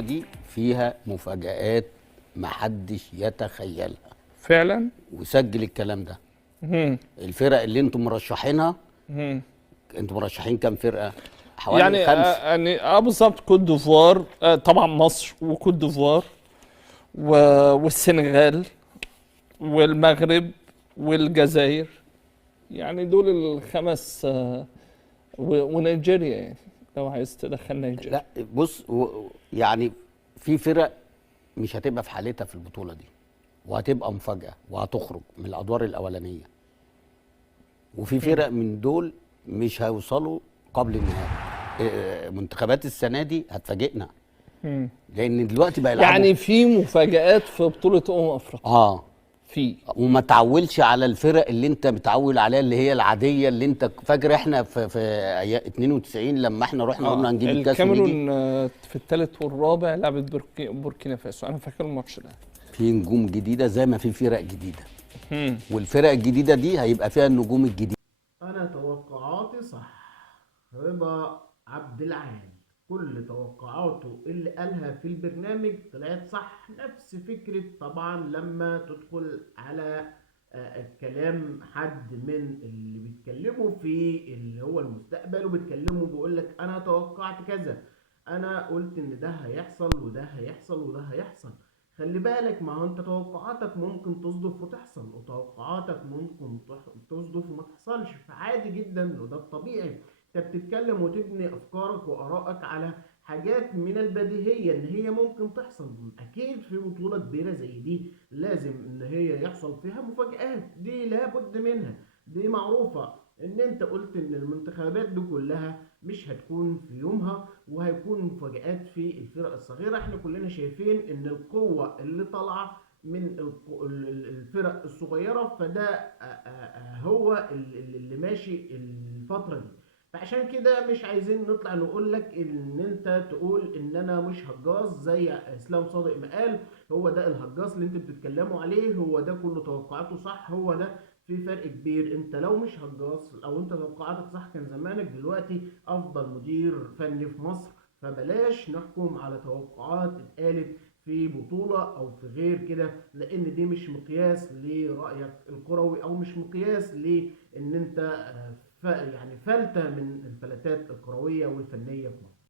دي فيها مفاجآت محدش يتخيلها. فعلا. وسجل الكلام ده. مم. الفرق اللي انتم مرشحينها، مم. انتم مرشحين كام فرقة؟ حوالي يعني 5. يعني بالظبط كوت ديفوار، طبعا مصر وكوت ديفوار والسنغال والمغرب والجزائر. يعني دول الخمس، ونيجيريا، يعني لو عايز تدخل نيجيريا. لا بص، يعني في فرق مش هتبقى في حالتها في البطولة دي، وهتبقى مفاجأة وهتخرج من الأدوار الأولانية. وفي فرق من دول مش هيوصلوا قبل النهائي. منتخبات السنة دي هتفاجئنا، مم. لأن دلوقتي بقى يلعبوا. يعني في مفاجآت في بطولة أفريقيا. في وما تعولش على الفرق اللي انت متعول عليها، اللي هي العاديه، اللي انت فاكر احنا في 92 لما احنا رحنا قلنا هنجيب الكاس ونيجي. الكاميرون في الثالث والرابع لعبت بوركينا فاسو، انا فاكر الماتش ده. في نجوم جديده زي ما في فرق جديده، مم. والفرق الجديده دي هيبقى فيها النجوم الجديده. انا توقعاتي صح. رضا عبد العال كل توقعاته اللي قالها في البرنامج طلعت صح. نفس فكرة طبعا لما تدخل على كلام حد من اللي بيتكلموا في اللي هو المستقبل، وبيتكلموا بيقول لك انا توقعت كذا، انا قلت ان ده هيحصل وده هيحصل وده هيحصل. خلي بالك، ما هو انت توقعاتك ممكن تصدف وتحصل، وتوقعاتك ممكن تصدف وما تحصلش، فعادي جدا وده الطبيعي. انت بتتكلم وتبني افكارك وارائك على حاجات من البديهية ان هي ممكن تحصل. اكيد في بطولة كبيرة زي دي لازم ان هي يحصل فيها مفاجآت، دي لابد منها، دي معروفة. ان انت قلت ان المنتخبات دي كلها مش هتكون في يومها، وهيكون مفاجآت في الفرق الصغيرة. احنا كلنا شايفين ان القوة اللي طالعة من الفرق الصغيرة، فده هو اللي ماشي الفترة دي. فعشان كده مش عايزين نطلع نقول لك ان انت تقول ان انا مش هجاص زي اسلام صادق ما قال. هو ده الهجاص اللي انت بتتكلموا عليه، هو ده كله توقعاته صح، هو ده. في فرق كبير. انت لو مش هجاص او انت توقعاتك صح كان زمانك دلوقتي افضل مدير فني في مصر. فبلاش نحكم على توقعات اتقالت في بطولة او في غير كده، لان دي مش مقياس لرأيك الكروي، او مش مقياس لان انت يعني فلتة من الفلتات الكروية والفنية في مصر.